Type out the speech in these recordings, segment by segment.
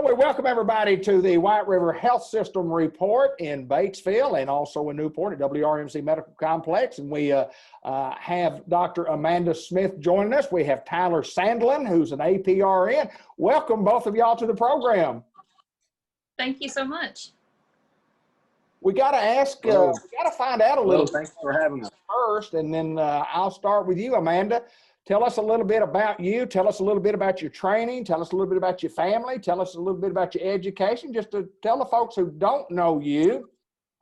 Well, we welcome everybody to the White River Health System Report in Batesville and also in Newport at WRMC Medical Complex. And we have Dr. Amanda Smith joining us. We have Tyler Sandlin, who's an APRN. Welcome both of y'all to the program. Thank you so much. We got to ask, we got to find out a little. Thanks for having us. First, and then I'll start with you, Amanda. Tell us a little bit about you. Tell us a little bit about your training. Tell us a little bit about your family. Tell us a little bit about your education, just to tell the folks who don't know you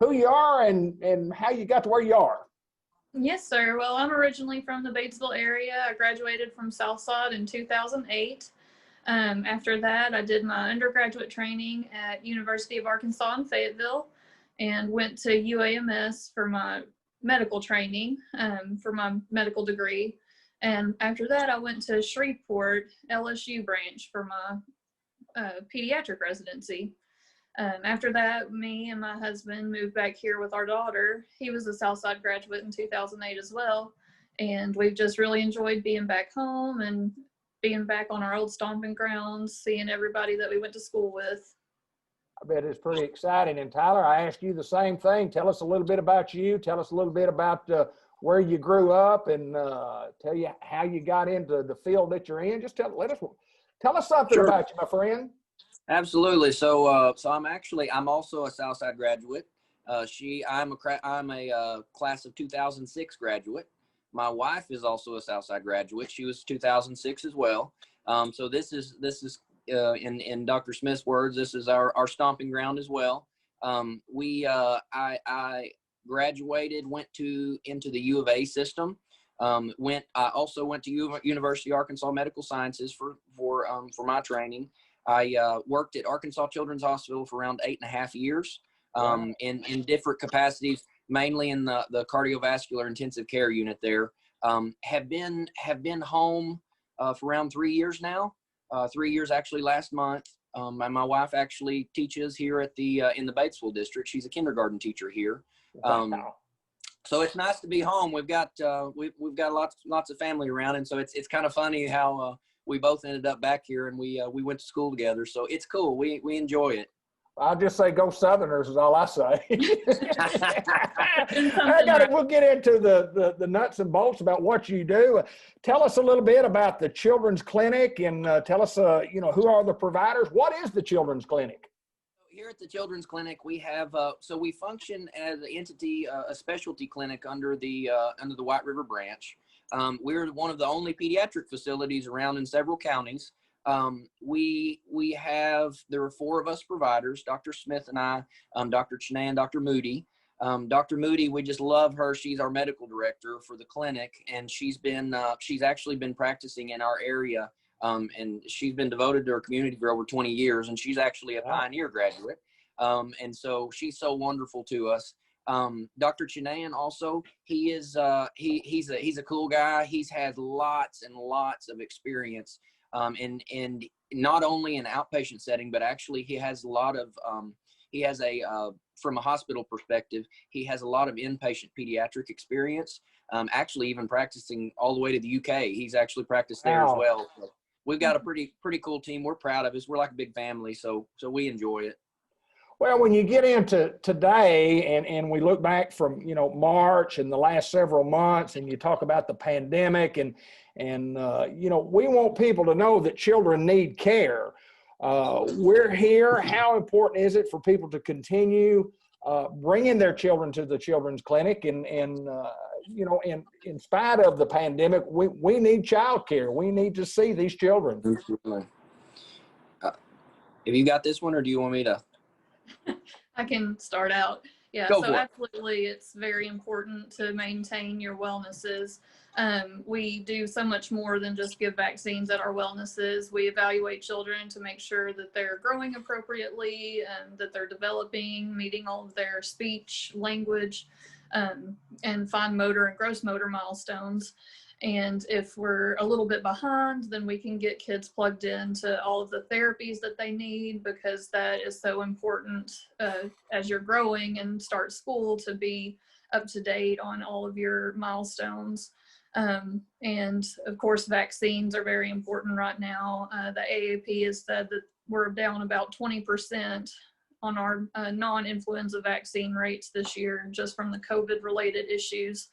who you are and how you got to where you are. Yes, sir. Well, I'm originally from the Batesville area. I graduated from Southside in 2008. After that, I did my undergraduate training at University of Arkansas in Fayetteville and went to UAMS for my medical training, for my medical degree. And after that, I went to Shreveport, LSU branch for my pediatric residency. After that, me and my husband moved back here with our daughter. He was a Southside graduate in 2008 as well. And we've just really enjoyed being back home and being back on our old stomping grounds, seeing everybody that we went to school with. I bet it's pretty exciting. And Tyler, I asked you the same thing. Tell us a little bit about you. Tell us a little bit about where you grew up, and tell you how you got into the field that you're in. Just tell us something Sure. about you, my friend. Absolutely. So I'm also a Southside graduate. I'm a class of 2006 graduate. My wife is also a Southside graduate. She was 2006 as well. So this is in Dr. Smith's words, this is our stomping ground as well. I graduated, went into the U of A system. I also went to University of Arkansas Medical Sciences for my training. I worked at Arkansas Children's Hospital for around 8.5 years, in different capacities, mainly in the cardiovascular intensive care unit there. Have been home for around 3 years now. 3 years actually last month. And my wife actually teaches here at in the Batesville district. She's a kindergarten teacher here. So it's nice to be home. We've got lots of family around, and so it's kind of funny how we both ended up back here, and we went to school together. So it's cool. We enjoy it. I'll just say go Southerners is all I say. We'll get into the nuts and bolts about what you do. Tell us a little bit about the Children's Clinic, and tell us, who are the providers? What is the Children's Clinic? Here at the Children's Clinic, we have so we function as an entity, a specialty clinic under the White River branch. We're one of the only pediatric facilities around in several counties. There are 4 of us providers, Dr. Smith and I, Dr. Chauhan, and Dr. Moody. Dr. Moody, we just love her. She's our medical director for the clinic, and she's actually been practicing in our area. And she's been devoted to her community for over 20 years, and she's actually a Pioneer graduate. And so she's so wonderful to us. Dr. Chauhan also, he's a cool guy. He's had lots and lots of experience, and not only in outpatient setting, but actually he has a lot of, from a hospital perspective, he has a lot of inpatient pediatric experience, actually even practicing all the way to the UK. He's actually practiced there as well. So we've got a pretty cool team. We're proud of us. We're like a big family, so we enjoy it. Well, when you get into today and we look back from, March and the last several months, and you talk about the pandemic and we want people to know that children need care. We're here. How important is it for people to continue bringing their children to the Children's Clinic? And in spite of the pandemic, we need child care. We need to see these children. Have you got this one, or do you want me to? I can start out. Yeah, Go so for it. absolutely, it's very important to maintain your wellnesses. We do so much more than just give vaccines at our wellnesses. We evaluate children to make sure that they're growing appropriately, that they're developing, meeting all of their speech, language, and fine motor and gross motor milestones. And if we're a little bit behind, then we can get kids plugged into all of the therapies that they need, because that is so important as you're growing and start school, to be up to date on all of your milestones. And of course, vaccines are very important right now. The AAP has said that we're down about 20% on our non-influenza vaccine rates this year, just from the COVID related issues.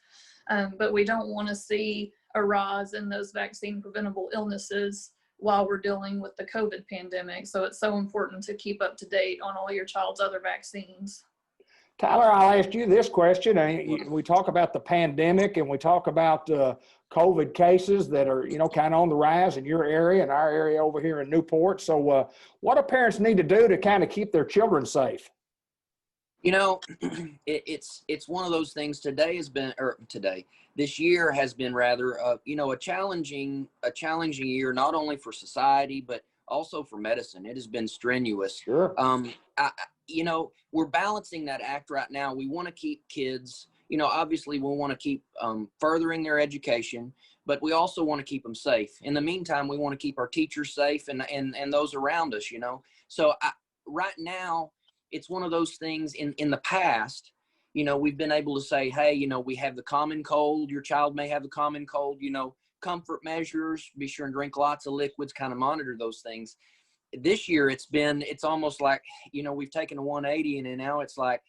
But we don't want to see a rise in those vaccine preventable illnesses while we're dealing with the COVID pandemic. So it's so important to keep up to date on all your child's other vaccines. Tyler, I'll ask you this question. We talk about the pandemic and we talk about COVID cases that are, kind of on the rise in your area and our area over here in Newport. So what do parents need to do to kind of keep their children safe? It's one of those things. This year has been rather, a challenging year, not only for society, but also for medicine. It has been strenuous. Sure. We're balancing that act right now. We want to keep kids, obviously we want to keep furthering their education, but we also want to keep them safe. In the meantime, we want to keep our teachers safe and those around us, So right now, it's one of those things in the past, we've been able to say, hey, we have the common cold. Your child may have the common cold, comfort measures, be sure and drink lots of liquids, kind of monitor those things. This year it's almost like, we've taken a 180 and now it's like,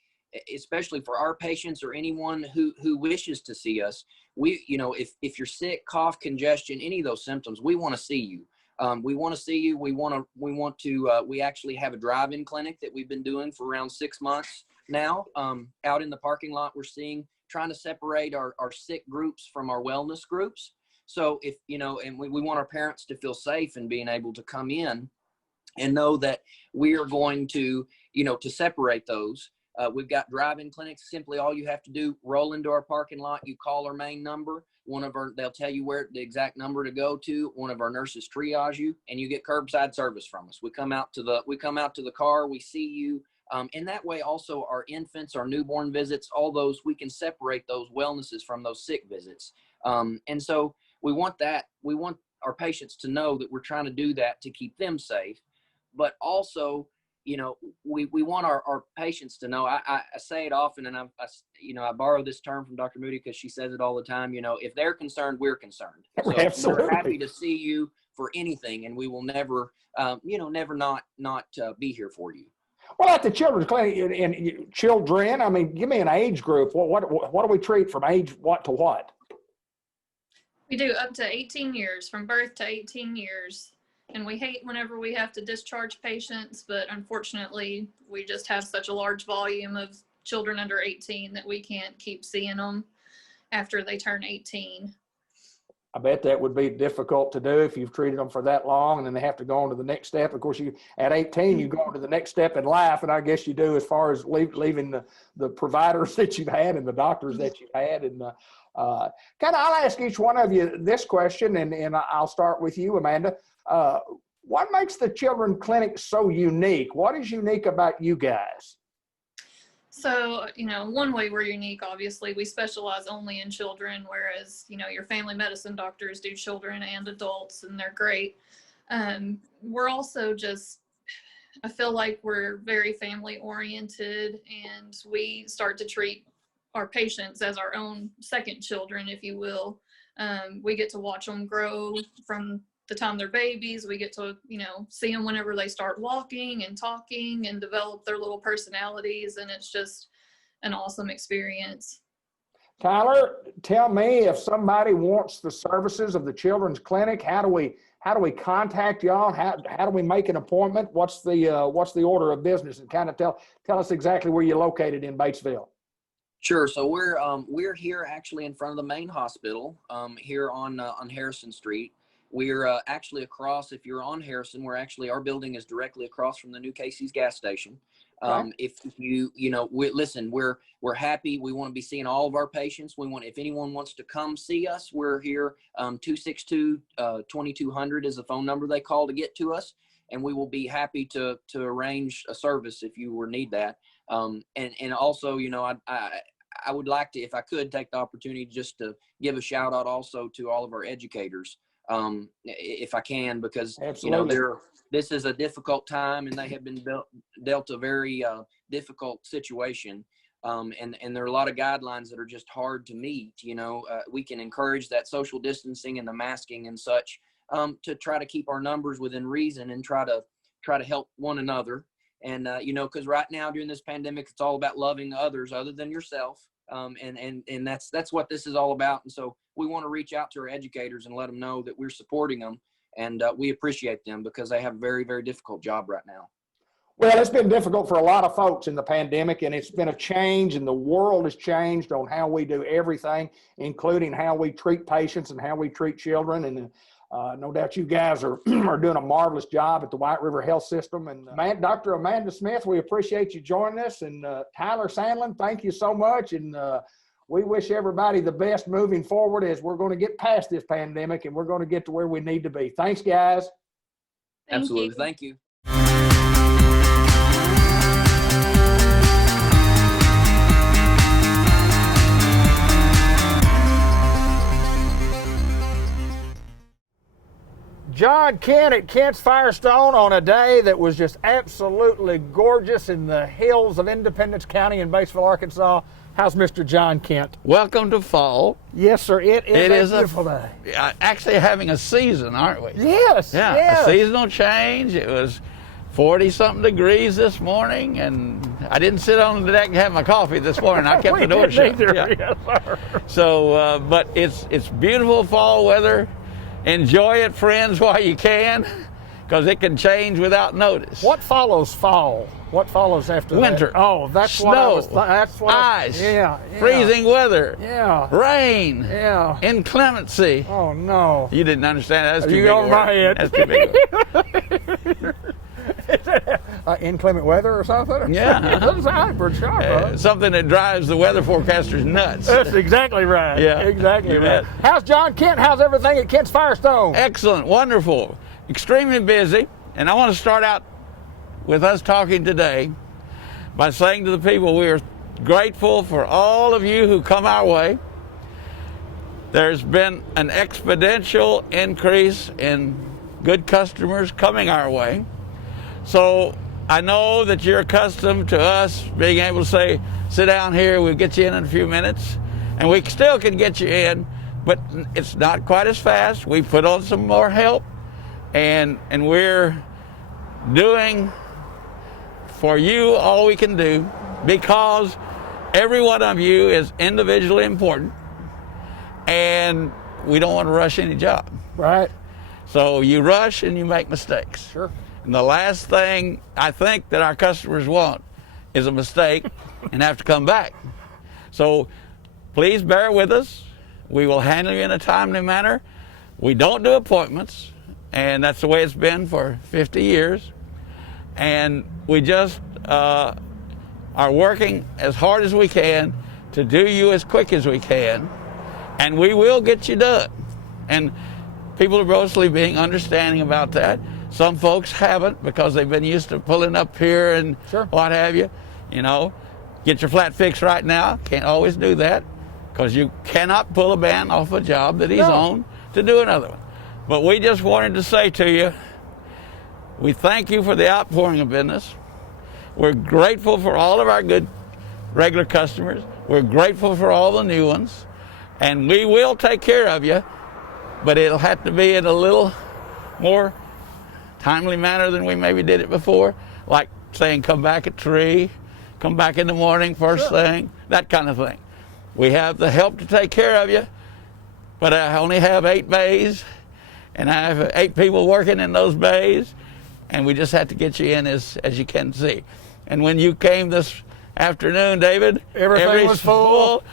especially for our patients or anyone who wishes to see us, if you're sick, cough, congestion, any of those symptoms, we want to see you. We want to see you. We actually have a drive-in clinic that we've been doing for around 6 months now. Out in the parking lot, trying to separate our sick groups from our wellness groups. So if, and we want our parents to feel safe and being able to come in and know that we are going to, to separate those. We've got drive-in clinics. Simply all you have to do, roll into our parking lot, you call our main number. They'll tell you where the exact number to go to. One of our nurses triage you, and you get curbside service from us. We come out to the car, we see you. And that way also our infants, our newborn visits, all those, we can separate those wellnesses from those sick visits. And so we want our patients to know that we're trying to do that to keep them safe. But also, we want our patients to know, I say it often, and I borrow this term from Dr. Moody because she says it all the time, if they're concerned, we're concerned. So Absolutely. We're happy to see you for anything, and we will never, never not be here for you. Well, at the children's clinic and children, give me an age group. What do we treat from age what to what? We do up to 18 years, from birth to 18 years. And we hate whenever we have to discharge patients, but unfortunately, we just have such a large volume of children under 18 that we can't keep seeing them after they turn 18. I bet that would be difficult to do if you've treated them for that long and then they have to go on to the next step. Of course, at 18, you go on to the next step in life, and I guess you do as far as leaving the providers that you've had and the doctors that you've had. And I'll ask each one of you this question, and I'll start with you, Amanda. What makes the children's clinic so unique? What is unique about you guys? So, one way we're unique, obviously, we specialize only in children, whereas, your family medicine doctors do children and adults, and they're great. We're also I feel like we're very family oriented, and we start to treat our patients as our own second children, if you will. We get to watch them grow from the time they're babies. We get to, see them whenever they start walking and talking and develop their little personalities. And it's just an awesome experience. Tyler, tell me, if somebody wants the services of the children's clinic, how do we contact y'all? How do we make an appointment? What's the order of business? And kind of tell us exactly where you're located in Batesville. Sure. So we're here actually in front of the main hospital, here on Harrison Street. We're actually across, if you're on Harrison, our building is directly across from the new Casey's gas station. Okay. If we're happy. We want to be seeing all of our patients. If anyone wants to come see us, we're here. 262-2200 is the phone number they call to get to us. And we will be happy to arrange a service if you need that. And also, I would like to, if I could, take the opportunity just to give a shout out also to all of our educators. If I can, because Absolutely. This is a difficult time, and they have been dealt a very difficult situation. And there are a lot of guidelines that are just hard to meet. We can encourage that social distancing and the masking and such, to try to keep our numbers within reason and try to try to help one another. And, you know, because right now during this pandemic, it's all about loving others other than yourself. And that's what this is all about. And so we want to reach out to our educators and let them know that we're supporting them, and we appreciate them because they have a very, very difficult job right now. Well, it's been difficult for a lot of folks in the pandemic, and it's been a change, and the world has changed on how we do everything, including how we treat patients and how we treat children. And no doubt you guys are doing a marvelous job at the White River Health System. And Dr. Amanda Smith, we appreciate you joining us. And Tyler Sandlin, thank you so much. And we wish everybody the best moving forward as we're going to get past this pandemic and we're going to get to where we need to be. Thanks, guys. Absolutely. Thank you. John Kent at Kent's Firestone on a day that was just absolutely gorgeous in the hills of Independence County in Batesville, Arkansas. How's Mr. John Kent? Welcome to fall. Yes, sir. It is a beautiful day. Actually having a season, aren't we? Yes. Yeah, yes. A seasonal change. It was 40-something degrees this morning, and I didn't sit on the deck and have my coffee this morning. I kept the door shut. Yeah. Yes, sir. So, but it's beautiful fall weather. Enjoy it, friends, while you can, because it can change without notice. What follows fall? What follows after winter? That? Oh, that's snow. That's what. Ice. Yeah. Freezing weather. Yeah. Rain. Yeah. Inclemency. Oh no. You didn't understand that. That's too big. Over my head. That's too big. Inclement weather or something? Yeah. That's a hybrid shop, something that drives the weather forecasters nuts. That's exactly right. Yeah. Exactly right. How's John Kent? How's everything at Kent's Firestone? Excellent. Wonderful. Extremely busy. And I want to start out with us talking today by saying to the people we are grateful for all of you who come our way. There's been an exponential increase in good customers coming our way. So I know that you're accustomed to us being able to say, sit down here, we'll get you in a few minutes. And we still can get you in, but it's not quite as fast. We put on some more help, and we're doing for you all we can do, because every one of you is individually important, and we don't want to rush any job. Right. So you rush and you make mistakes. Sure. And the last thing I think that our customers want is a mistake and have to come back. So please bear with us. We will handle you in a timely manner. We don't do appointments, and that's the way it's been for 50 years. And we just are working as hard as we can to do you as quick as we can, and we will get you done. And people are mostly being understanding about that. Some folks haven't, because they've been used to pulling up here and Sure. what have you. You know, get your flat fixed right now. Can't always do that, because you cannot pull a man off a job that he's on to do another one. But we just wanted to say to you, we thank you for the outpouring of business. We're grateful for all of our good regular customers. We're grateful for all the new ones. And we will take care of you, but it'll have to be in a little more timely manner than we maybe did it before. Like saying, come back at 3, come back in the morning first thing, that kind of thing. We have the help to take care of you, but I only have 8 bays, and I have 8 people working in those bays, and we just have to get you in as you can see. And when you came this afternoon, David, Everything was full.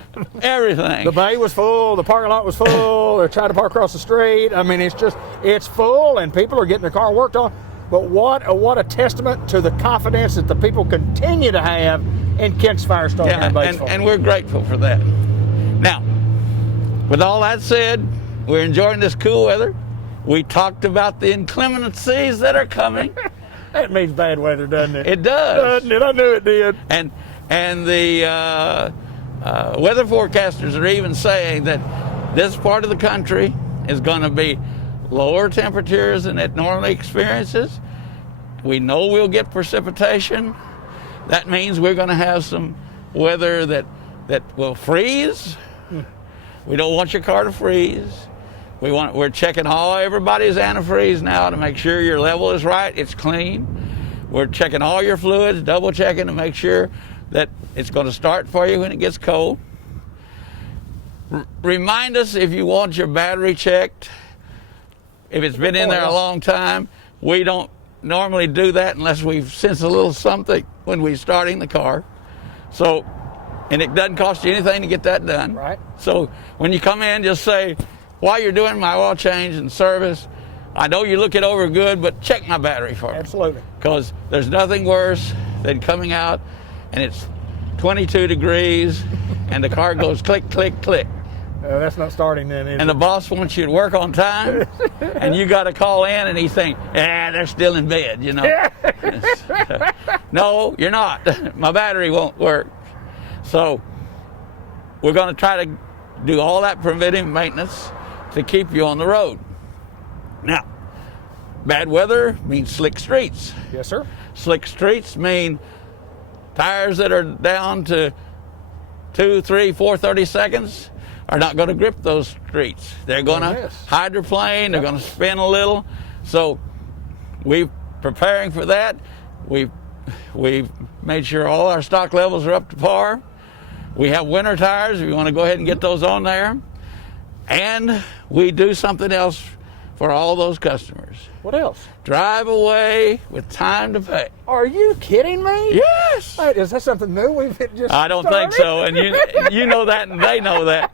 Everything. The bay was full. The parking lot was full. They're trying to park across the street. I mean, it's full, and people are getting their car worked on. But what a testament to the confidence that the people continue to have in Kent's Firestone here in Batesville. And we're grateful for that. Now, with all that said, we're enjoying this cool weather. We talked about the inclemencies that are coming. That means bad weather, doesn't it? It does. Doesn't it? I knew it did. And the weather forecasters are even saying that this part of the country is going to be lower temperatures than it normally experiences. We know we'll get precipitation. That means we're going to have some weather that will freeze. We don't want your car to freeze. We're checking everybody's antifreeze now to make sure your level is right, it's clean. We're checking all your fluids, double checking to make sure that it's going to start for you when it gets cold. Remind us if you want your battery checked. If it's been in there a long time, we don't normally do that unless we sense a little something when we're starting the car. So, and it doesn't cost you anything to get that done. Right. So when you come in, just say, while you're doing my oil change and service, I know you look it over good, but check my battery for me. Absolutely. Because there's nothing worse than coming out and it's 22 degrees and the car goes click, click, click. That's not starting then, is And the it? boss wants you to work on time, and you got to call in, and he thinks, they're still in bed, you know. No, you're not. My battery won't work. So we're going to try to do all that preventive maintenance to keep you on the road. Now, bad weather means slick streets. Yes, sir. Slick streets mean tires that are down to 2, 3, 4, 30 seconds are not going to grip those streets. They're going to hydroplane, they're going to spin a little. So we're preparing for that. We've made sure all our stock levels are up to par. We have winter tires if you want to go ahead and get those on there. And we do something else for all those customers. What else? Drive away with time to pay. Are you kidding me? Yes. Wait, is that something new we've just I don't think so, and you know that, and they know that.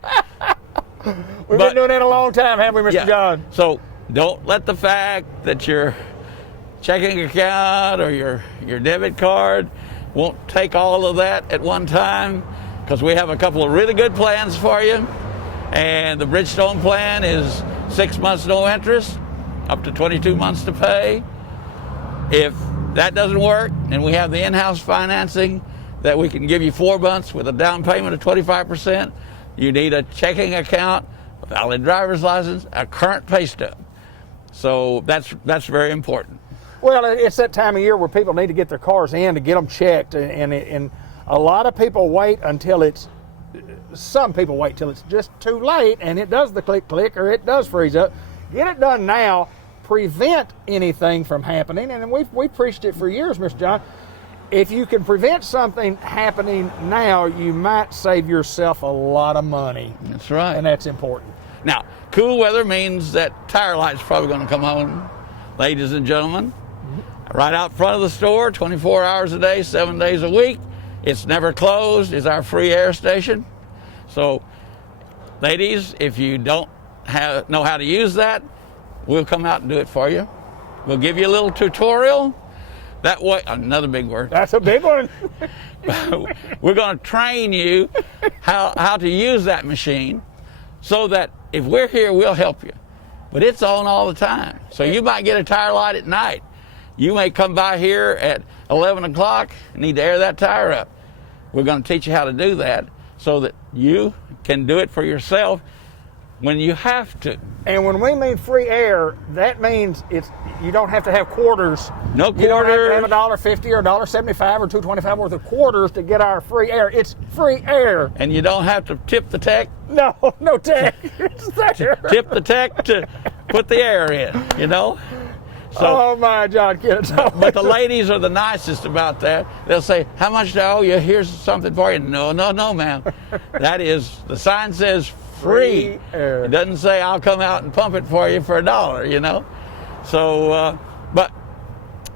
We've been doing that a long time, haven't we, Mr. John? So don't let the fact that your checking account or your debit card won't take all of that at one time, because we have a couple of really good plans for you. And the Bridgestone plan is 6 months no interest, up to 22 months to pay. If that doesn't work, and we have the in-house financing that we can give you 4 months with a down payment of 25%, you need a checking account, a valid driver's license, a current pay stub. So that's very important. Well, it's that time of year where people need to get their cars in to get them checked, and a lot of people wait until some people wait till it's just too late, and it does the click click or it does freeze up. Get it done now. Prevent anything from happening, and we've preached it for years, Mr. John. If you can prevent something happening now, you might save yourself a lot of money. That's right. And that's important. Now, cool weather means that tire light's probably going to come on, ladies and gentlemen. Right out front of the store, 24 hours a day, 7 days a week. It's never closed. It's our free air station. So, ladies, if you don't know how to use that, we'll come out and do it for you. We'll give you a little tutorial. That way, another big word. That's a big one. We're going to train you how to use that machine, so that if we're here, we'll help you. But it's on all the time. So you might get a tire light at night. You may come by here at 11 o'clock and need to air that tire up. We're going to teach you how to do that so that you can do it for yourself when you have to. And when we mean free air, that means you don't have to have quarters. No quarters. You don't have to have $1.50 or $1.75 or $2.25 worth of quarters to get our free air. It's free air. And you don't have to tip the tech. No tech. It's there. Tip the tech to put the air in, you know? So, oh my, John, kids. But the ladies are the nicest about that. They'll say, how much do I owe you? Here's something for you. No, ma'am. That is, the sign says free. Air. It doesn't say I'll come out and pump it for you for $1, you know? So, but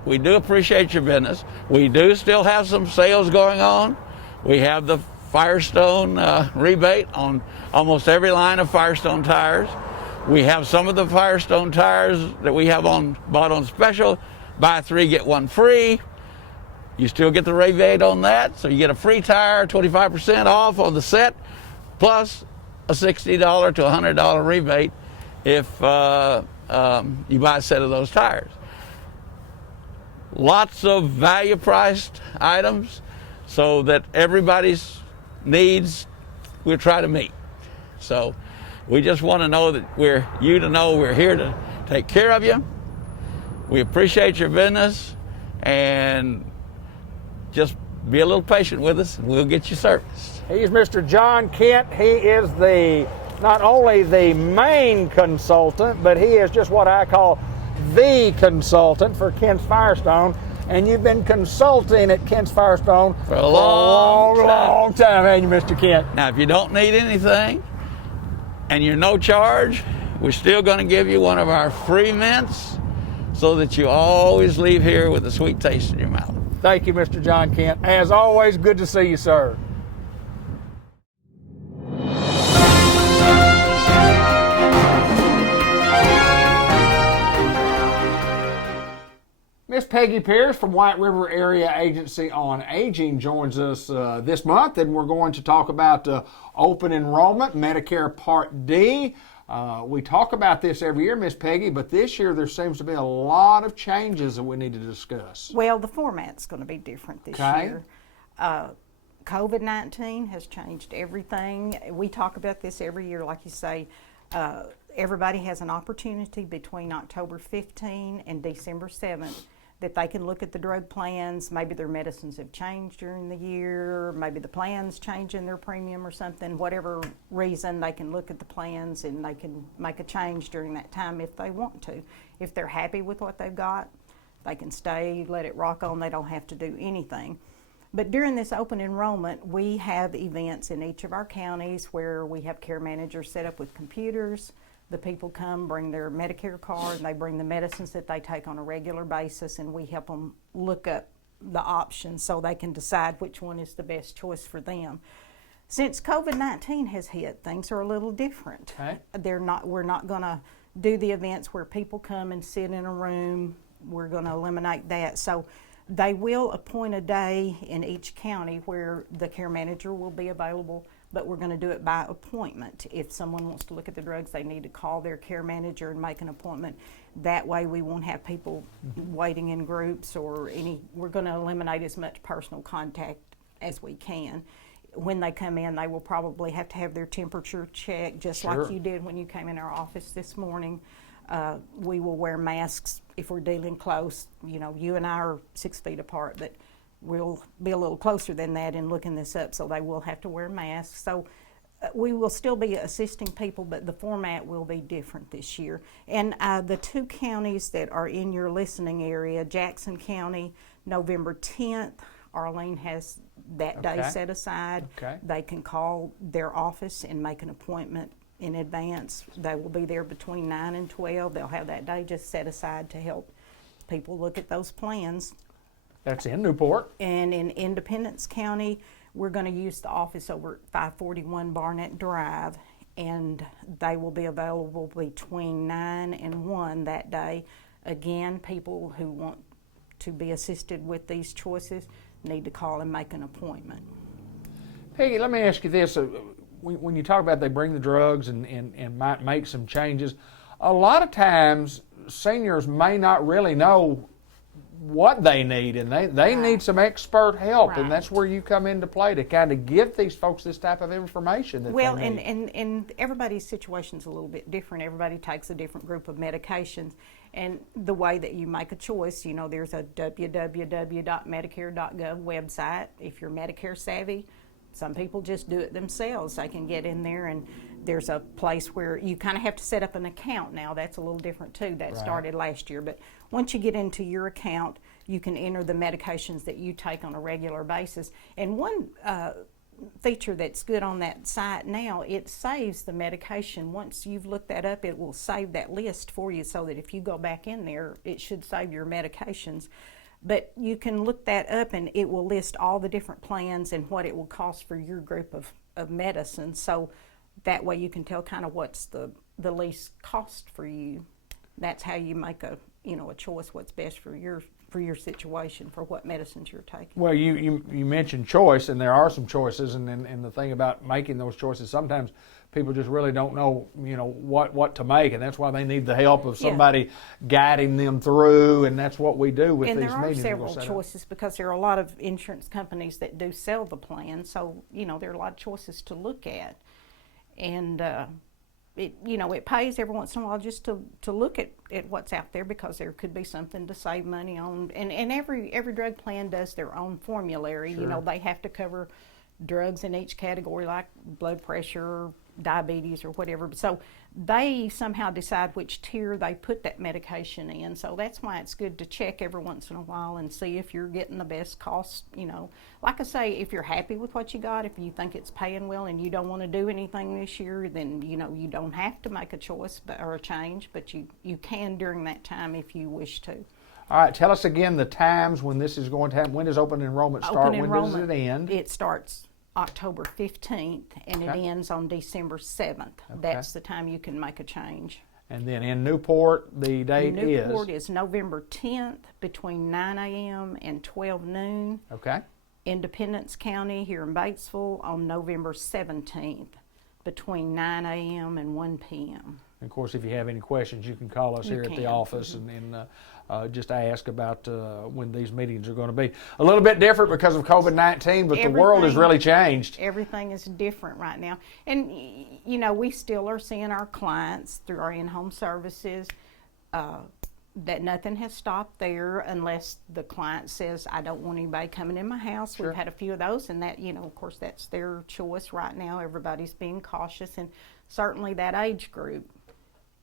we do appreciate your business. We do still have some sales going on. We have the Firestone rebate on almost every line of Firestone tires. We have some of the Firestone tires that we have bought on special. Buy 3, get 1 free. You still get the rebate on that. So you get a free tire, 25% off on the set, plus a $60 to $100 rebate if you buy a set of those tires. Lots of value-priced items so that everybody's needs we'll try to meet. So we just want to know that we're here to take care of you. We appreciate your business, and just be a little patient with us and we'll get you serviced. He's Mr. John Kent. He is not only the main consultant, but he is just what I call the consultant for Kent's Firestone. and you've been consulting at Kent's Firestone For a long time. long time, haven't you, Mr. Kent? Now, if you don't need anything and you're no charge, we're still going to give you one of our free mints so that you always leave here with a sweet taste in your mouth. Thank you, Mr. John Kent. As always, good to see you, sir. Miss Peggy Pierce from White River Area Agency on Aging joins us this month, and we're going to talk about open enrollment, Medicare Part D. We talk about this every year, Miss Peggy, but this year there seems to be a lot of changes that we need to discuss. Well, the format's going to be different this Okay. year. COVID-19 has changed everything. We talk about this every year, like you say. Everybody has an opportunity between October 15 and December 7th that they can look at the drug plans. Maybe their medicines have changed during the year, maybe the plans change in their premium or something. Whatever reason, they can look at the plans and they can make a change during that time if they want to. If they're happy with what they've got, they can stay, let it rock on. They don't have to do anything. But during this open enrollment, we have events in each of our counties where we have care managers set up with computers. The people come, bring their Medicare card, and they bring the medicines that they take on a regular basis, and we help them look up the options so they can decide which one is the best choice for them. Since COVID-19 has hit, things are a little different. Okay. We're not going to do the events where people come and sit in a room. We're going to eliminate that. So they will appoint a day in each county where the care manager will be available, but we're going to do it by appointment. If someone wants to look at the drugs, they need to call their care manager and make an appointment. That way we won't have people waiting in groups or we're going to eliminate as much personal contact as we can. When they come in, they will probably have to have their temperature checked, just Sure. like you did when you came in our office this morning. We will wear masks if we're dealing close. You know, you and I are 6 feet apart, but we'll be a little closer than that in looking this up, so they will have to wear masks. So we will still be assisting people, but the format will be different this year. And the 2 counties that are in your listening area, Jackson County, November 10th, Arlene has that day Okay. set aside. Okay. They can call their office and make an appointment in advance. They will be there between 9 and 12. They'll have that day just set aside to help people look at those plans. That's in Newport. And in Independence County, we're going to use the office over at 541 Barnett Drive, and they will be available between 9 and 1 that day. Again, people who want to be assisted with these choices need to call and make an appointment. Peggy, let me ask you this. When you talk about they bring the drugs and might make some changes, a lot of times seniors may not really know what they need, and they need some expert help, and Right. that's where you come into play to kind of give these folks this type of information that Well, they need. and everybody's situation's a little bit different. Everybody takes a different group of medications, and the way that you make a choice, you know, there's a www.medicare.gov website. If you're Medicare savvy, some people just do it themselves. They can get in there, and there's a place where you kind of have to set up an account now. That's a little different too. That Right. started last year. But once you get into your account, you can enter the medications that you take on a regular basis. And one feature that's good on that site now, it saves the medication. Once you've looked that up, it will save that list for you so that if you go back in there, it should save your medications. But you can look that up and it will list all the different plans and what it will cost for your group of medicine. So that way you can tell kind of what's the least cost for you. That's how you make a choice what's best for your situation, for what medicines you're taking. Well, you mentioned choice, and there are some choices, and the thing about making those choices, sometimes people just really don't know, what to make, and that's why they need the help of somebody guiding them through, and that's what we do with And these there are meetings. several choices because there are a lot of insurance companies that do sell the plan, so there are a lot of choices to look at, and it pays every once in a while just to look at what's out there, because there could be something to save money on, and every drug plan does their own formulary. Sure. They have to cover drugs in each category, like blood pressure, diabetes, or whatever. So they somehow decide which tier they put that medication in. So that's why it's good to check every once in a while and see if you're getting the best cost. You know, like I say, if you're happy with what you got, if you think it's paying well and you don't want to do anything this year, then, you know, you don't have to make a choice or a change, but you can during that time if you wish to. All right, tell us again the times when this is going to happen. When does open enrollment start? When does it end? It starts October 15th and it ends on December 7th. That's the time you can make a change. And then in Newport, the date is? Newport is November 10th between 9 a.m. and 12 noon. Okay. Independence County here in Batesville on November 17th between 9 a.m. and 1 p.m. And of course, if you have any questions, you can call us here at the office and just ask about when these meetings are going to be. A little bit different because of COVID-19, but the world has really changed. Everything is different right now. And, you know, we still are seeing our clients through our in-home services. That nothing has stopped there unless the client says, I don't want anybody coming in my house. Sure. We've had a few of those, and that, you know, of course, that's their choice right now. Everybody's being cautious, and certainly that age group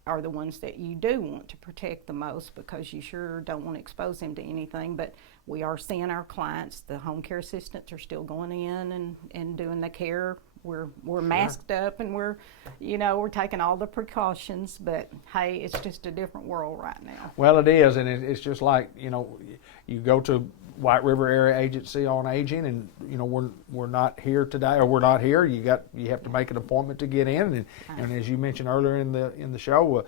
are the ones that you do want to protect the most because you sure don't want to expose them to anything. But we are seeing our clients, the home care assistants are still going in and doing the care. We're masked up and we're taking all the precautions, but hey, it's just a different world right now. Well, it is, and it's just like, you know, you go to White River Area Agency on Aging, and you know we're not here today, or we're not here. You have to make an appointment to get in, and as you mentioned earlier in the show,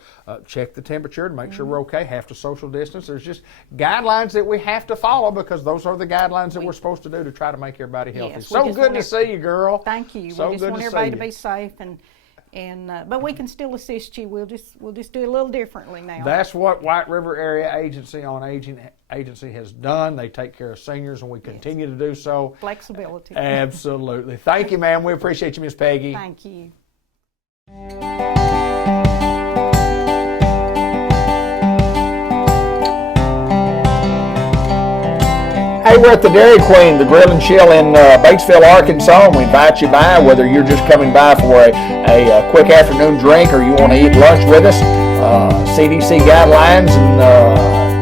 check the temperature to make sure we're okay. Have to social distance. There's just guidelines that we have to follow because those are the guidelines that we're supposed to do to try to make everybody healthy. Yes, so good to see you, girl. Thank you. So we just good want to everybody see to you. be safe and but we can still assist you. We'll just do it a little differently now. That's what White River Area Agency on Aging Agency has done. They take care of seniors, and we continue to do so. Flexibility. Absolutely. Thank you, ma'am. We appreciate you, Miss Peggy. Thank you. Hey, we're at the Dairy Queen, the Grill and Chill in Batesville, Arkansas, and we invite you by, whether you're just coming by for a quick afternoon drink or you want to eat lunch with us. CDC guidelines and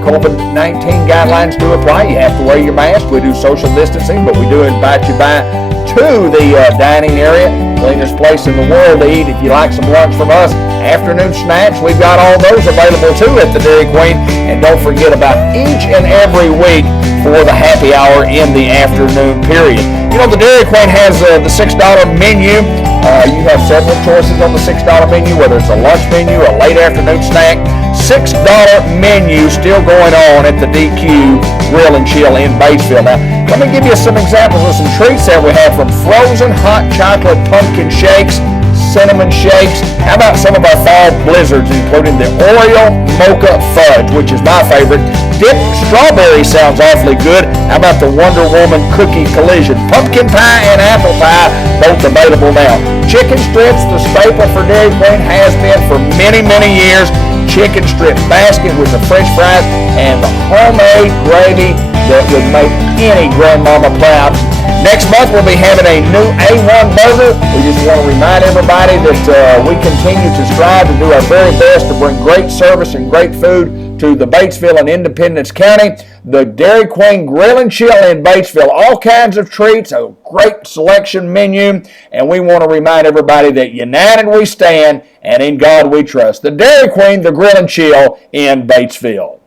COVID-19 guidelines do apply. You have to wear your mask. We do social distancing, but we do invite you by to the dining area, cleanest place in the world to eat. If you like some lunch from us, afternoon snacks, we've got all those available too at the Dairy Queen. And don't forget about each and every week for the happy hour in the afternoon period. You know, the Dairy Queen has the $6 menu. You have several choices on the $6 menu, whether it's a lunch menu, a late afternoon snack. $6 menu still going on at the DQ Grill and Chill in Batesville. Now, let me give you some examples of some treats that we have, from frozen hot chocolate pumpkin shakes, cinnamon shakes. How about some of our fall blizzards, including the Oreo Mocha Fudge, which is my favorite. Dipped strawberry sounds awfully good. How about the Wonder Woman Cookie Collision? Pumpkin pie and apple pie, both available now. Chicken strips, the staple for Dairy Queen, has been for many, many years. Chicken strip basket with the French fries and the homemade gravy that would make any grandmama proud. Next month we'll be having a new A1 burger. We just want to remind everybody that we continue to strive to do our very best to bring great service and great food to the Batesville and Independence County. The Dairy Queen Grill and Chill in Batesville. All kinds of treats, a great selection menu, and we want to remind everybody that united we stand and in God we trust. The Dairy Queen, the Grill and Chill in Batesville.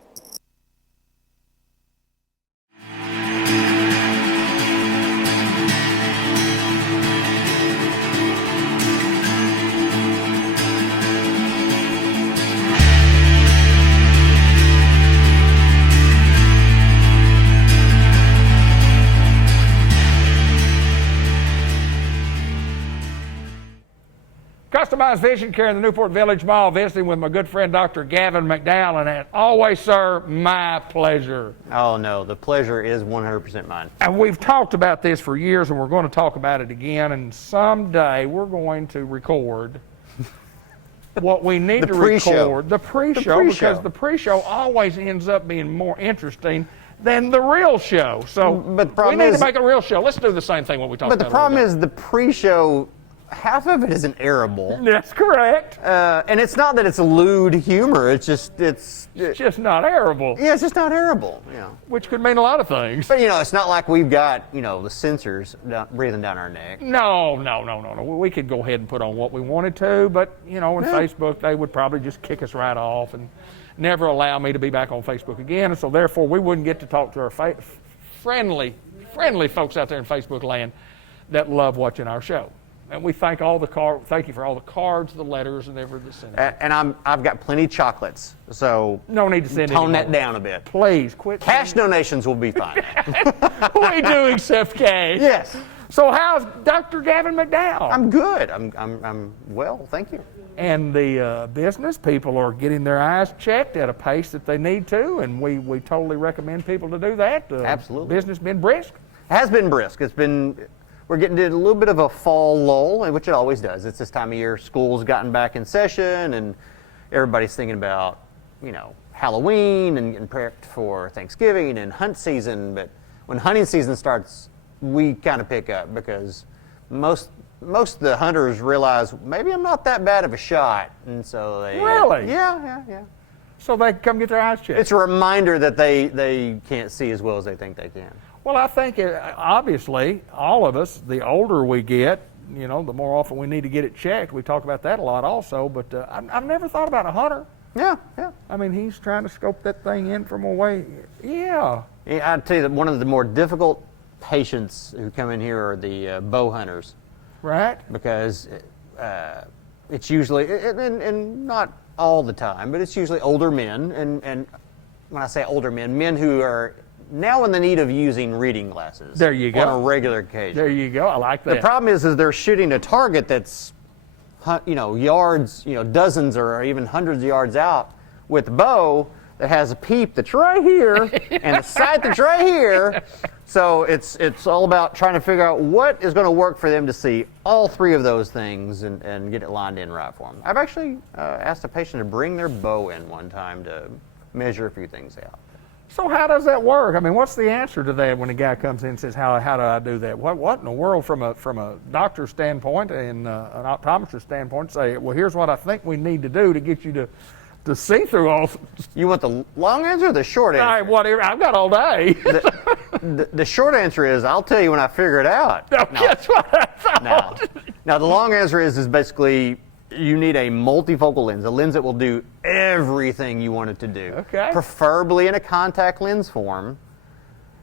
CustomEyes Vision Care in the Newport Village Mall, visiting with my good friend Dr. Gavin McDowell, and as always, sir, my pleasure. Oh no, the pleasure is 100% mine. And we've talked about this for years, and we're going to talk about it again, and someday we're going to record what we need to record, the pre-show, because the pre-show always ends up being more interesting than the real show. So but we need to make a real show. Let's do the same thing what we talked about. But the problem is the pre-show half of it is an arable. That's correct. And it's not that it's lewd humor. It's just It's just not arable, yeah, it's just not arable. which could mean a lot of things. But it's not like we've got the sensors breathing down our neck. No. We could go ahead and put on what we wanted to, but in Facebook, they would probably just kick us right off and never allow me to be back on Facebook again. And so therefore, we wouldn't get to talk to our friendly folks out there in Facebook land that love watching our show. And we thank thank you for all the cards, the letters, and everything. And I've got plenty of chocolates, so No need to send tone any that more. down a bit. Please quit. Cash donations will be fine. We do accept cash. Yes. So how's Dr. Gavin McDowell? I'm good. I'm well, thank you. And the business people are getting their eyes checked at a pace that they need to, and we totally recommend people to do that. Absolutely. Business been brisk? Has been brisk. We're getting to a little bit of a fall lull, which it always does. It's this time of year, school's gotten back in session, and everybody's thinking about, Halloween and getting prepped for Thanksgiving and hunt season. But when hunting season starts, we kind of pick up because most of the hunters realize maybe I'm not that bad of a shot, and so they Really? Yeah. So they come get their eyes checked. It's a reminder that they can't see as well as they think they can. Well, I think obviously all of us, the older we get, the more often we need to get it checked. We talk about that a lot also, but I've never thought about a hunter. Yeah. I mean, he's trying to scope that thing in from away. Yeah. I'd tell you that one of the more difficult patients who come in here are the bow hunters. Right? Because it's usually, and not all the time, but it's usually older men. And when I say older men who are now in the need of using reading glasses. There you go. On a regular occasion. There you go. I like that. The problem is they're shooting a target that's, yards, dozens or even hundreds of yards out with a bow that has a peep that's right here and a sight that's right here. So it's all about trying to figure out what is going to work for them to see all three of those things and get it lined in right for them. I've actually asked a patient to bring their bow in one time to measure a few things out. So how does that work? I mean, what's the answer to that when a guy comes in and says, how do I do that? What in the world from a doctor's standpoint and an optometrist standpoint say, well, here's what I think we need to do to get you to see through all. You want the long answer or the short answer? All right, whatever. I've got all day. The short answer is I'll tell you when I figure it out. That's what I thought. Now the long answer is basically you need a multifocal lens, a lens that will do everything you want it to do. Okay. Preferably in a contact lens form,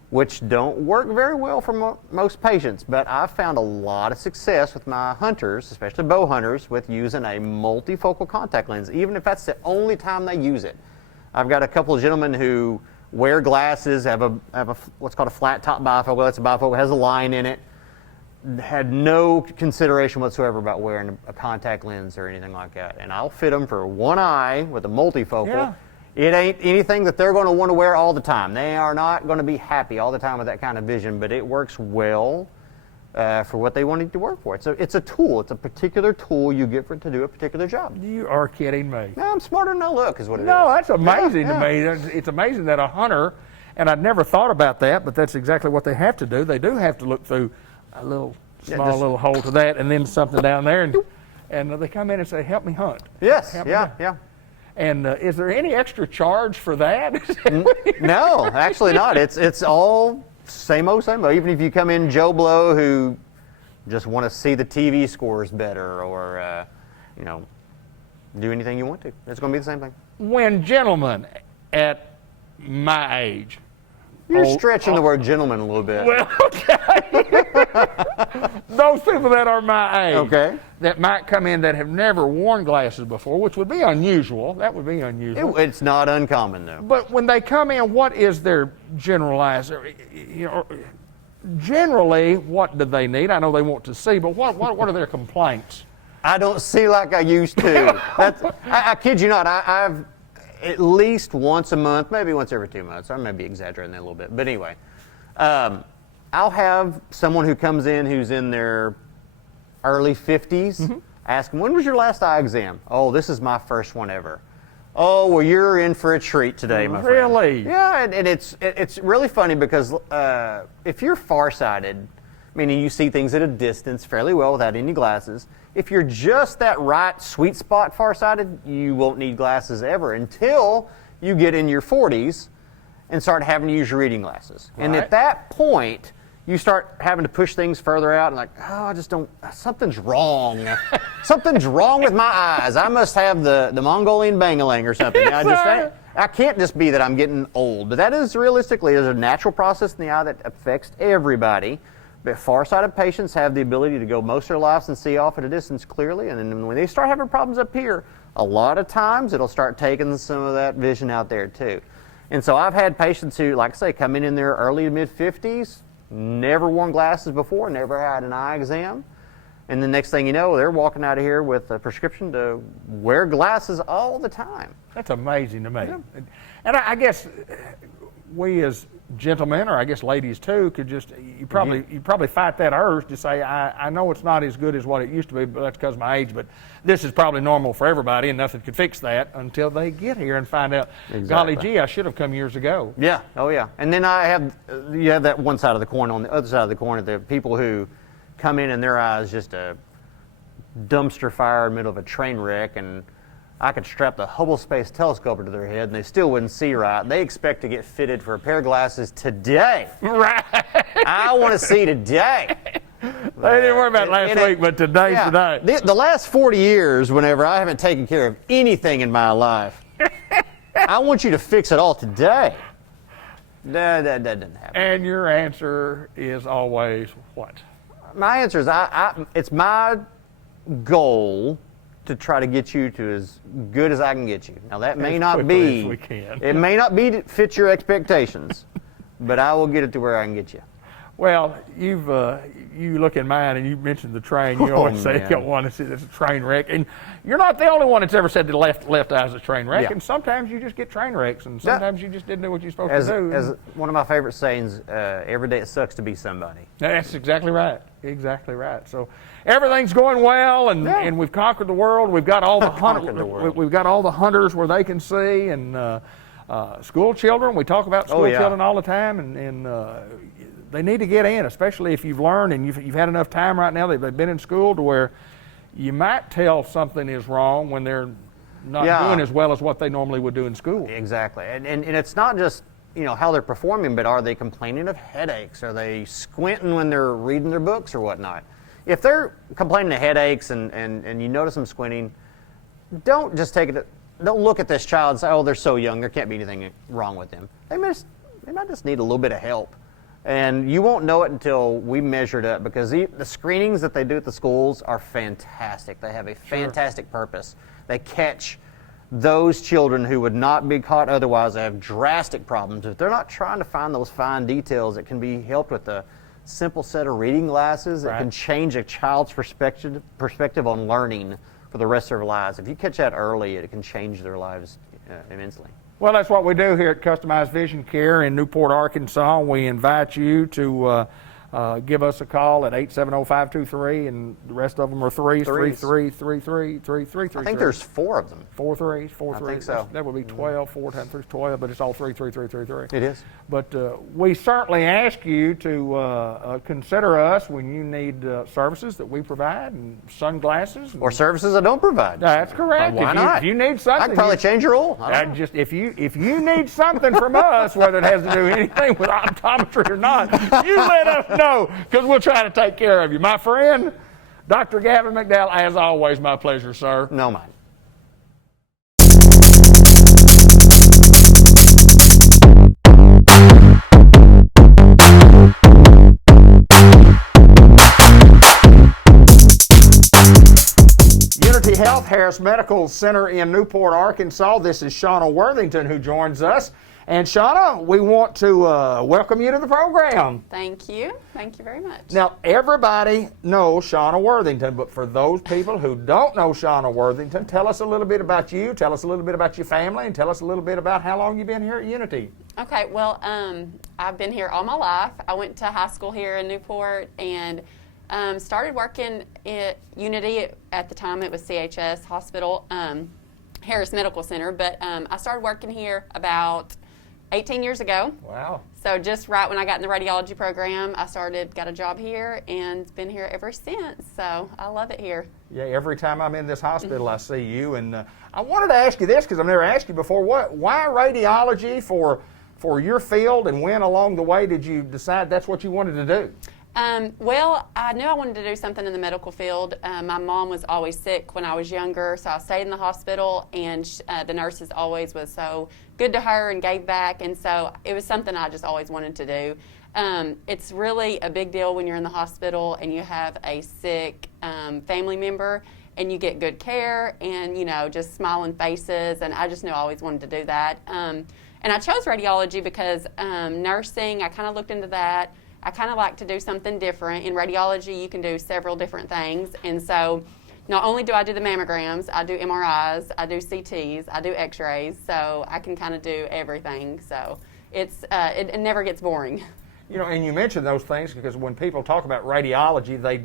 which don't work very well for most patients. But I've found a lot of success with my hunters, especially bow hunters, with using a multifocal contact lens, even if that's the only time they use it. I've got a couple of gentlemen who wear glasses, have a what's called a flat top bifocal. That's a bifocal, has a line in it. Had no consideration whatsoever about wearing a contact lens or anything like that. And I'll fit them for one eye with a multifocal. Yeah. It ain't anything that they're going to want to wear all the time. They are not going to be happy all the time with that kind of vision, but it works well for what they want it to work for. It's a tool. It's a particular tool you get for it to do a particular job. You are kidding me. No, I'm smarter than I look is what it is. No, that's amazing Yeah. to me. It's amazing that a hunter, and I'd never thought about that, but that's exactly what they have to do. They do have to look through a little small little hole to that and then something down there, and they come in and say, help me hunt. Yes, Help me yeah, hunt. yeah. And is there any extra charge for that? No, actually not. It's all same old. Even if you come in Joe Blow who just want to see the TV scores better or, do anything you want to. It's going to be the same thing. When gentlemen at my age, You're stretching the word gentleman a little bit. well, okay, those people that are my age, Okay. that might come in that have never worn glasses before, which would be unusual. That would be unusual. It's not uncommon, though. But when they come in, what is their generalized? Generally, what do they need? I know they want to see, but what are their complaints? I don't see like I used to. I kid you not. I've at least once a month, maybe once every 2 months. I may be exaggerating that a little bit. But anyway, I'll have someone who comes in who's in their early 50s, ask them, when was your last eye exam? Oh, this is my first one ever. Oh, well, you're in for a treat today, my friend. Really? Yeah, and it's really funny because if you're farsighted, meaning you see things at a distance fairly well without any glasses. If you're just that right sweet spot farsighted, you won't need glasses ever until you get in your 40s and start having to use your reading glasses. Right. And at that point, you start having to push things further out and like, oh, I just don't, something's wrong. Something's wrong with my eyes. I must have the Mongolian bangalang or something. I can't just be that I'm getting old. But that is realistically, there's a natural process in the eye that affects everybody. But farsighted patients have the ability to go most of their lives and see off at a distance clearly. And then when they start having problems up here, a lot of times it'll start taking some of that vision out there too. And so I've had patients who, like I say, come in their early to mid-50s, never worn glasses before, never had an eye exam. And the next thing you know, they're walking out of here with a prescription to wear glasses all the time. That's amazing to me. Yeah. And I guess we as gentlemen, or I guess ladies too, could just, you probably fight that urge to say, I know it's not as good as what it used to be, but that's because of my age, but this is probably normal for everybody and nothing could fix that until they get here and find out, golly gee, I should have come years ago. Yeah, oh yeah. And then you have that one side of the coin. On the other side of the coin, the people who come in and their eyes just a dumpster fire in the middle of a train wreck, and I could strap the Hubble Space Telescope to their head and they still wouldn't see right. They expect to get fitted for a pair of glasses today. Right. I want to see today. They didn't worry about last week, but today's today. The last 40 years, whenever I haven't taken care of anything in my life, I want you to fix it all today. That doesn't happen. And your answer is always what? My answer is it's my goal to try to get you to as good as I can get you. Now that may not be, it may not be to fit your expectations, but I will get it to where I can get you. Well, you look in mine and you mentioned the train. You always say you don't want to see this train wreck, and you're not the only one that's ever said the left eye is a train wreck. Yeah. And sometimes you just get train wrecks, and sometimes you just didn't do what you're supposed to do. As one of my favorite sayings, every day it sucks to be somebody. That's exactly right. Exactly right. So everything's going well, and we've conquered the world. We've got all the we've got all the hunters where they can see, and school children. We talk about school children all the time, and they need to get in, especially if you've learned and you've had enough time right now that they've been in school to where you might tell something is wrong when they're not doing as well as what they normally would do in school. Exactly, and it's not just how they're performing, but are they complaining of headaches? Are they squinting when they're reading their books or whatnot? If they're complaining of headaches and you notice them squinting, don't just don't look at this child and say, oh, they're so young, there can't be anything wrong with them. They might just need a little bit of help. And you won't know it until we measure it up, because the screenings that they do at the schools are fantastic. They have a fantastic purpose. They catch those children who would not be caught otherwise. They have drastic problems. If they're not trying to find those fine details, it can be helped with a simple set of reading glasses. It can change a child's perspective on learning for the rest of their lives. If you catch that early, it can change their lives immensely. Well, that's what we do here at CustomEyes Vision Care in Newport, Arkansas. We invite you to give us a call at 870-523, and the rest of them are 333-3333. I think there's 4 of them. 4 3s, 4 3s. I think so. That would be 12, 4 times 3 is 12, but it's all 33333. It is. But we certainly ask you to consider us when you need services that we provide, and sunglasses. Or services I don't provide. That's correct. Why not? If you need something, I can probably change your oil. Just if you need something from us, whether it has to do anything with optometry or not, you let us know, because we'll try to take care of you. My friend, Dr. Gavin McDowell, as always, my pleasure, sir. No, mine. Unity Health Harris Medical Center in Newport, Arkansas. This is Shauna Worthington who joins us. And Shauna, we want to welcome you to the program. Thank you. Thank you very much. Now, everybody knows Shauna Worthington, but for those people who don't know Shauna Worthington, tell us a little bit about you, tell us a little bit about your family, and tell us a little bit about how long you've been here at Unity. Okay, well, I've been here all my life. I went to high school here in Newport and started working at Unity. At the time, it was CHS Hospital, Harris Medical Center, but I started working here about 18 years ago. Wow. So just right when I got in the radiology program, I got a job here, and been here ever since. So I love it here. Yeah, every time I'm in this hospital, I see you. And I wanted to ask you this because I've never asked you before. Why radiology for your field, and when along the way did you decide that's what you wanted to do? Well, I knew I wanted to do something in the medical field. My mom was always sick when I was younger, so I stayed in the hospital, and the nurses always was so good to her and gave back, and so it was something I just always wanted to do. It's really a big deal when you're in the hospital and you have a sick family member, and you get good care and, just smiling faces, and I just knew I always wanted to do that. And I chose radiology because nursing, I kind of looked into that. I kind of like to do something different. In radiology, you can do several different things. And so not only do I do the mammograms, I do MRIs, I do CTs, I do x-rays. So I can kind of do everything. So it never gets boring. And you mentioned those things because when people talk about radiology, they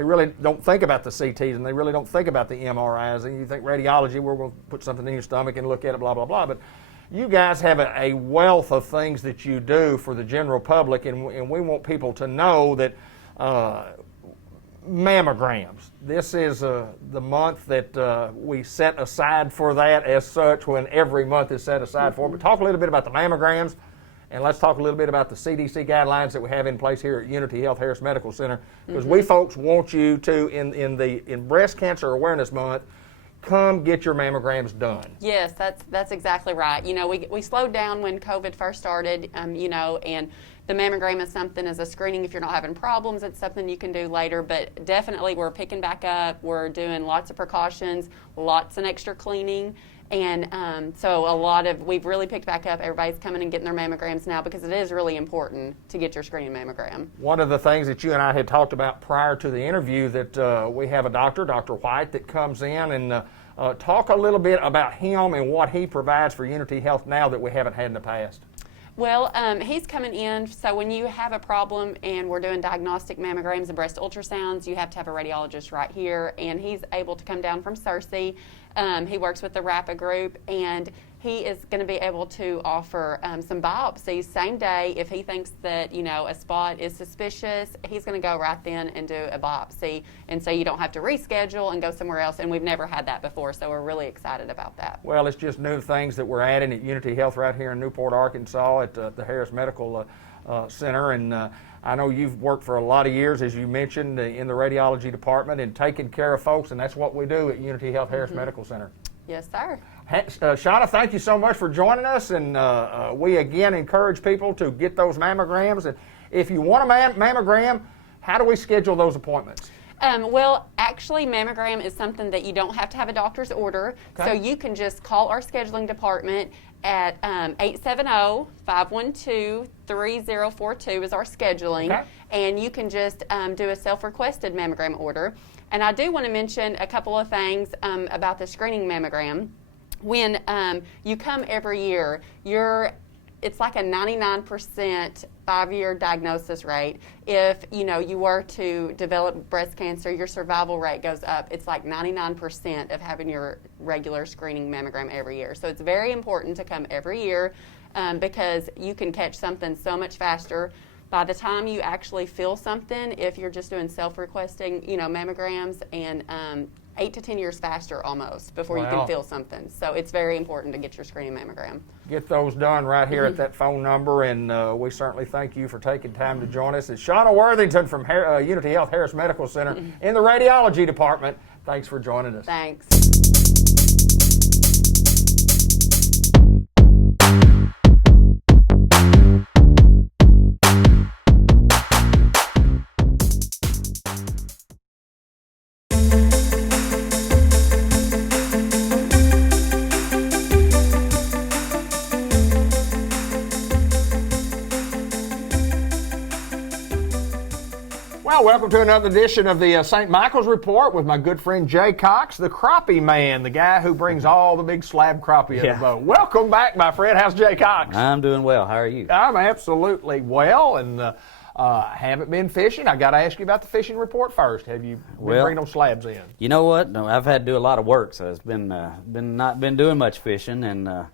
really don't think about the CTs, and they really don't think about the MRIs. And you think radiology, we're going to put something in your stomach and look at it, blah, blah, blah. But you guys have a wealth of things that you do for the general public, and we want people to know that mammograms, this is the month that we set aside for that as such, when every month is set aside for it. But talk a little bit about the mammograms, and let's talk a little bit about the CDC guidelines that we have in place here at Unity Health Harris Medical Center, because we folks want you to, in Breast Cancer Awareness Month, come get your mammograms done. Yes, that's exactly right. We slowed down when COVID first started, and the mammogram is something as a screening. If you're not having problems, it's something you can do later, but definitely we're picking back up. We're doing lots of precautions, lots of extra cleaning, and so we've really picked back up. Everybody's coming and getting their mammograms now because it is really important to get your screening mammogram. One of the things that you and I had talked about prior to the interview, that we have a doctor, Dr. White, that comes in and talk a little bit about him and what he provides for Unity Health now that we haven't had in the past. Well, he's coming in, so when you have a problem and we're doing diagnostic mammograms and breast ultrasounds, you have to have a radiologist right here, and he's able to come down from Searcy. He works with the RAPA group, and he is going to be able to offer some biopsies same day. If he thinks that, a spot is suspicious, he's going to go right then and do a biopsy, and so you don't have to reschedule and go somewhere else, and we've never had that before, so we're really excited about that. Well, it's just new things that we're adding at Unity Health right here in Newport, Arkansas at the Harris Medical Center, and I know you've worked for a lot of years, as you mentioned, in the radiology department and taking care of folks, and that's what we do at Unity Health Harris Medical Center. Yes, sir. Shauna, thank you so much for joining us, and we again encourage people to get those mammograms. And if you want a mammogram, how do we schedule those appointments? Well, actually, mammogram is something that you don't have to have a doctor's order, so you can just call our scheduling department at 870-512-3042 is our scheduling, and you can just do a self-requested mammogram order. And I do want to mention a couple of things about the screening mammogram. When you come every year, it's like a 99% 5-year diagnosis rate. If you were to develop breast cancer, your survival rate goes up. It's like 99% of having your regular screening mammogram every year. So it's very important to come every year because you can catch something so much faster. By the time you actually feel something, if you're just doing self-requesting, mammograms, and 8 to 10 years faster almost before you can feel something. So it's very important to get your screening mammogram. Get those done right here at that phone number, and we certainly thank you for taking time to join us. It's Shauna Worthington from Unity Health Harris Medical Center in the radiology department. Thanks for joining us. Thanks. Well, welcome to another edition of the St. Michael's Report with my good friend Jay Cox, the crappie man, the guy who brings all the big slab crappie in the boat. Welcome back, my friend. How's Jay Cox? I'm doing well. How are you? I'm absolutely well, and haven't been fishing. I got to ask you about the fishing report first. Have you been bringing those slabs in? You know what? No, I've had to do a lot of work, so it's been not been doing much fishing, and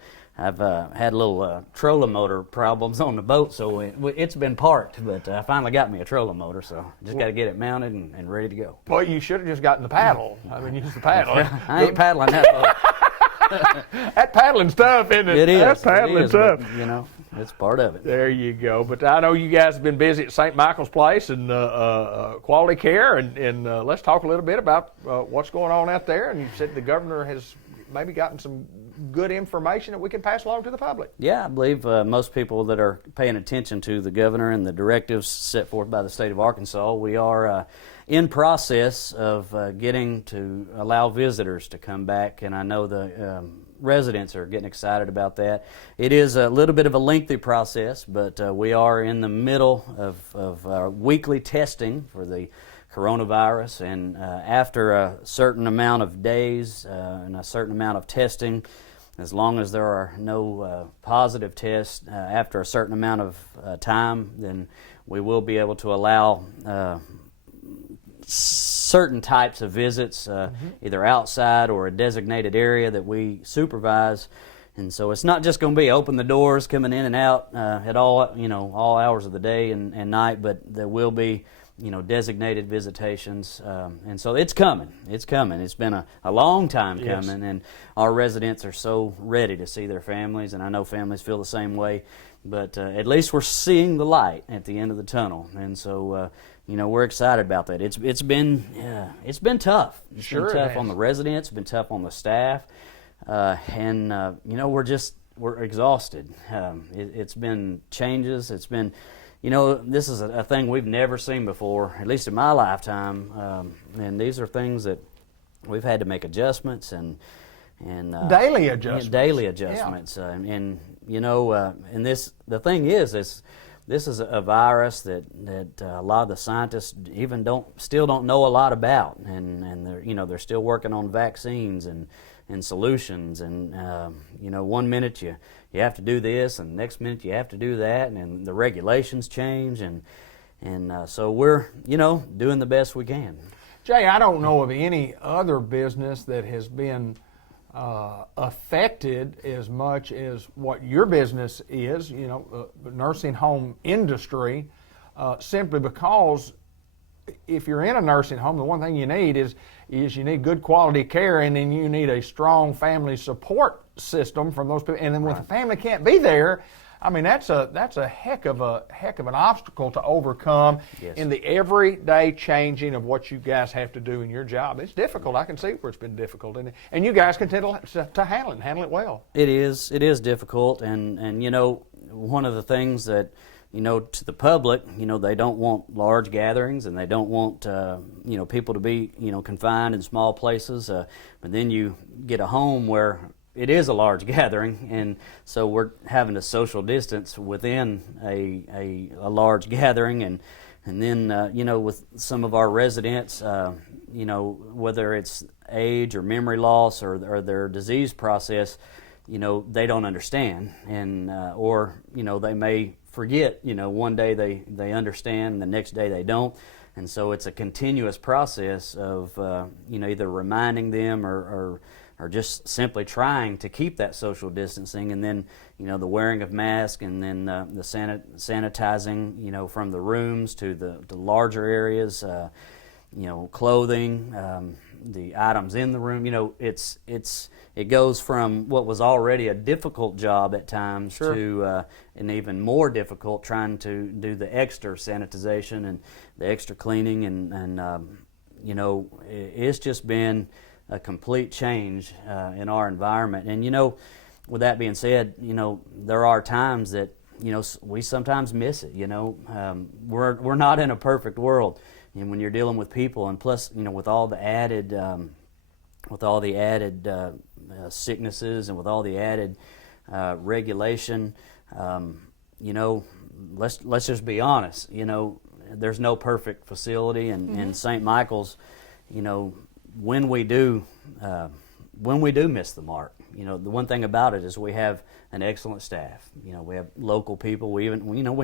I've had a little trolling motor problems on the boat, so it's been parked, but I finally got me a trolling motor, so just got to get it mounted and ready to go. Well, you should have just gotten the paddle. I mean, use the paddle. I ain't paddling that boat. That paddling's tough, isn't it? It is. That's paddling tough. But, you know, it's part of it. There you go. But I know you guys have been busy at St. Michael's Place and quality care, and let's talk a little bit about what's going on out there. And you said the governor has maybe gotten some good information that we can pass along to the public. Yeah, I believe most people that are paying attention to the governor and the directives set forth by the state of Arkansas, we are in process of getting to allow visitors to come back, and I know the residents are getting excited about that. It is a little bit of a lengthy process, but we are in the middle of our weekly testing for the coronavirus, and after a certain amount of days and a certain amount of testing, as long as there are no positive tests after a certain amount of time, then we will be able to allow certain types of visits, either outside or a designated area that we supervise. And so it's not just going to be open the doors, coming in and out at all hours of the day and night, but there will be designated visitations, and so it's coming. It's coming. It's been a long time coming, and our residents are so ready to see their families, and I know families feel the same way. But at least we're seeing the light at the end of the tunnel, and so we're excited about that. It's been tough. It's Sure been it tough has. on the residents. It's been tough on the staff, and we're exhausted. It's been changes. It's been. This is a thing we've never seen before, at least in my lifetime, and these are things that we've had to make adjustments and Daily adjustments. Daily adjustments, and the thing is, this is a virus that a lot of the scientists even still don't know a lot about, and they're still working on vaccines and solutions, and 1 minute you have to do this, and the next minute you have to do that, and the regulations change, and so we're doing the best we can. Jay, I don't know of any other business that has been affected as much as what your business is, the nursing home industry, simply because if you're in a nursing home, the one thing you need is you need good quality care, and then you need a strong family support system from those people. And then when the family can't be there, I mean, that's a heck of an obstacle to overcome. Yes. In the everyday changing of what you guys have to do in your job. It's difficult. I can see where it's been difficult, and you guys can tend to handle it well. It is difficult, and one of the things that to the public, they don't want large gatherings, and they don't want people to be confined in small places. But then you get a home where it is a large gathering, and so we're having to social distance within a large gathering, and then with some of our residents, whether it's age or memory loss or their disease process, they don't understand, and or they may forget. One day they understand, and the next day they don't. And so it's a continuous process of either reminding them or just simply trying to keep that social distancing, and then the wearing of masks, and then the sanitizing from the rooms to the larger areas, clothing, the items in the room. It goes from what was already a difficult job at times to an even more difficult, trying to do the extra sanitization and the extra cleaning, and it's just been a complete change in our environment. And with that being said, there are times that we sometimes miss it. We're not in a perfect world, and when you're dealing with people, and plus with all the added sicknesses, and with all the added regulation, let's just be honest. There's no perfect facility, and in St. Michael's, when we do miss the mark, the one thing about it is we have an excellent staff. We have local people. We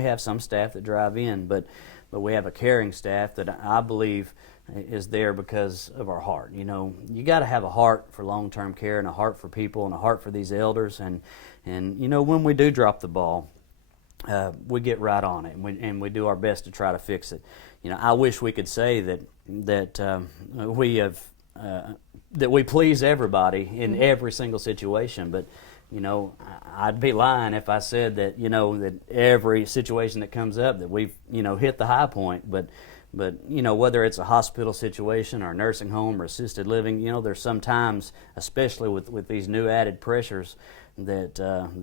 have some staff that drive in, but we have a caring staff that I believe is there because of our heart. You got to have a heart for long-term care, and a heart for people, and a heart for these elders, and And you know, when we do drop the ball, we get right on it, and we do our best to try to fix it. You know, I wish we could say that we please everybody in every single situation, but you know, I'd be lying if I said that, you know, that every situation that comes up that we've, you know, hit the high point. But you know, whether it's a hospital situation or a nursing home or assisted living, you know, there's sometimes, especially with these new added pressures, that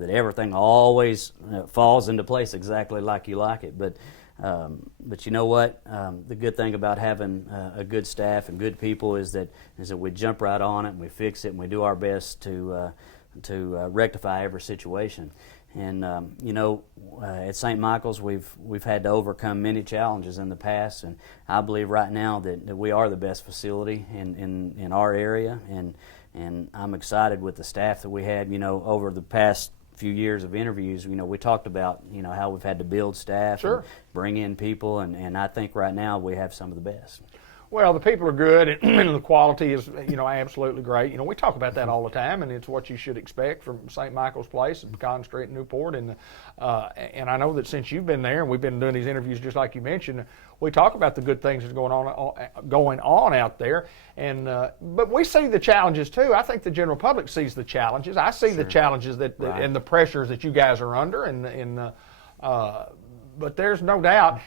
everything always falls into place exactly like you like it. But you know what? The good thing about having a good staff and good people is that we jump right on it and we fix it and we do our best to rectify every situation. And you know, at St. Michael's, we've had to overcome many challenges in the past, and I believe right now that we are the best facility in our area, and I'm excited with the staff that we had. You know, over the past few years of interviews, you know, we talked about, you know, how we've had to build staff, Sure, and bring in people, and I think right now we have some of the best. Well, the people are good, and the quality is, you know, absolutely great. You know, we talk about that all the time, and it's what you should expect from St. Michael's Place and Pecan Street in Newport. And I know that since you've been there, and we've been doing these interviews just like you mentioned, we talk about the good things that's going on out there. And but we see the challenges too. I think the general public sees the challenges. I see the challenges that Right. and the pressures that you guys are under, and but there's no doubt,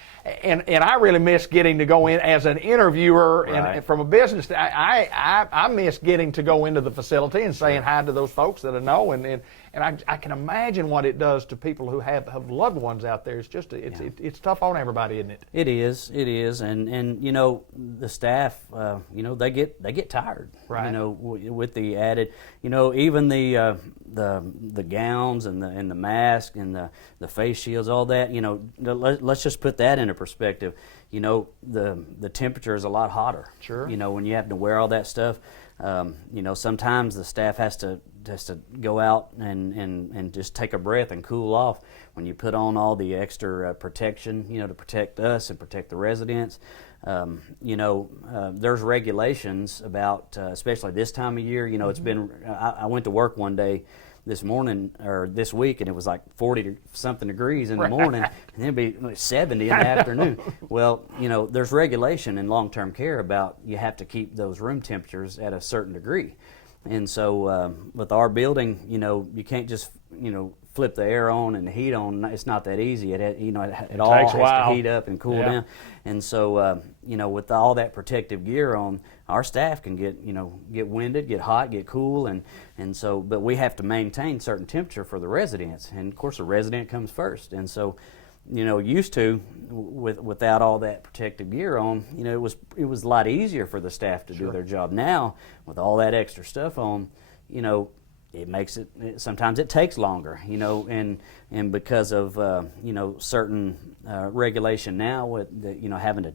and I really miss getting to go in as an interviewer, Right. and from a business. I miss getting to go into the facility and saying hi to those folks that I know, and I can imagine what it does to people who have loved ones out there. It's just it's tough on everybody, isn't it? It is, and you know, the staff, you know, they get tired, Right. You know, with the added, you know, even the gowns and the mask and the face shields, all that. You know, let's just put that into perspective. You know, the temperature is a lot hotter. Sure. You know, when you have to wear all that stuff, you know, sometimes the staff has to go out and just take a breath and cool off when you put on all the extra protection, you know, to protect us and protect the residents. You know, there's regulations about, especially this time of year. You know, it's been, I went to work one day this morning or this week, and it was like 40 something degrees in the morning, and then it'd be like 70 in the afternoon. Well, you know, there's regulation in long-term care about you have to keep those room temperatures at a certain degree. And so with our building, you know, you can't just, you know, flip the air on and the heat on. It's not that easy. It all takes has a while to heat up and cool down. And so, you know, with all that protective gear on, our staff can get winded, get hot, get cool, and so, but we have to maintain certain temperature for the residents. And of course, the resident comes first. And so, you know, used to without all that protective gear on, you know, it was a lot easier for the staff to do their job. Now, with all that extra stuff on, you know, it makes it, sometimes it takes longer, you know, and because of you know, certain regulation now with the, you know, having to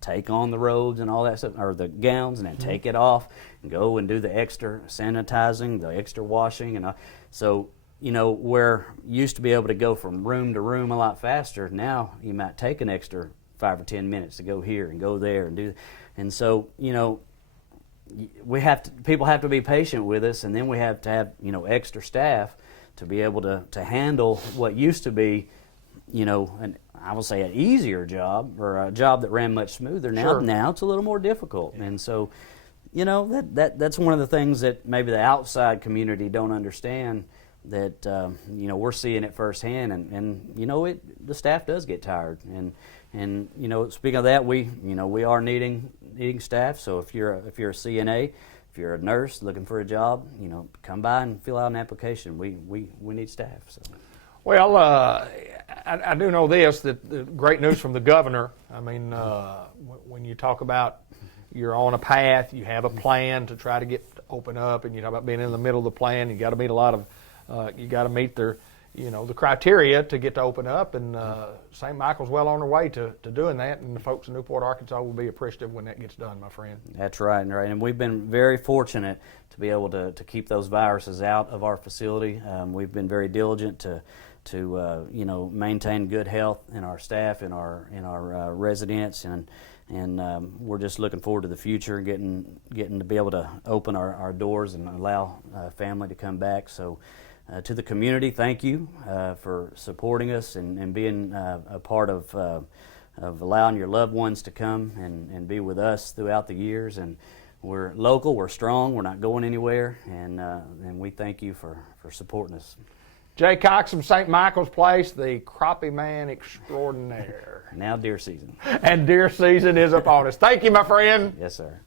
take on the robes and all that stuff, or the gowns, and then take it off and go and do the extra sanitizing, the extra washing, and so, you know, where you used to be able to go from room to room a lot faster, now you might take an extra 5 or 10 minutes to go here and go there and do, and so, you know, people have to be patient with us, and then we have to have, you know, extra staff to be able to handle what used to be, you know, I will say an easier job, or a job that ran much smoother. Now it's a little more difficult. And so, you know, that's one of the things that maybe the outside community don't understand, that you know, we're seeing it firsthand, and you know, the staff does get tired, and you know, speaking of that, we are needing staff. So if you're a CNA, if you're a nurse looking for a job, you know, come by and fill out an application. We need staff. So. Well, I do know this, that the great news from the governor. I mean, when you talk about you're on a path, you have a plan to try to get open up, and you talk about being in the middle of the plan, you got to meet a lot of, you got to meet the criteria to get to open up, and St. Michael's well on their way to doing that, and the folks in Newport, Arkansas will be appreciative when that gets done, my friend. That's right, and we've been very fortunate to be able to keep those viruses out of our facility. We've been very diligent to you know, maintain good health in our staff, in our residents, and we're just looking forward to the future, getting to be able to open our doors and allow family to come back. So to the community, thank you for supporting us and being a part of allowing your loved ones to come and be with us throughout the years. And we're local, we're strong, we're not going anywhere, and we thank you for supporting us. Jay Cox from St. Michael's Place, the crappie man extraordinaire. Now deer season. And deer season is upon us. Thank you, my friend. Yes, sir.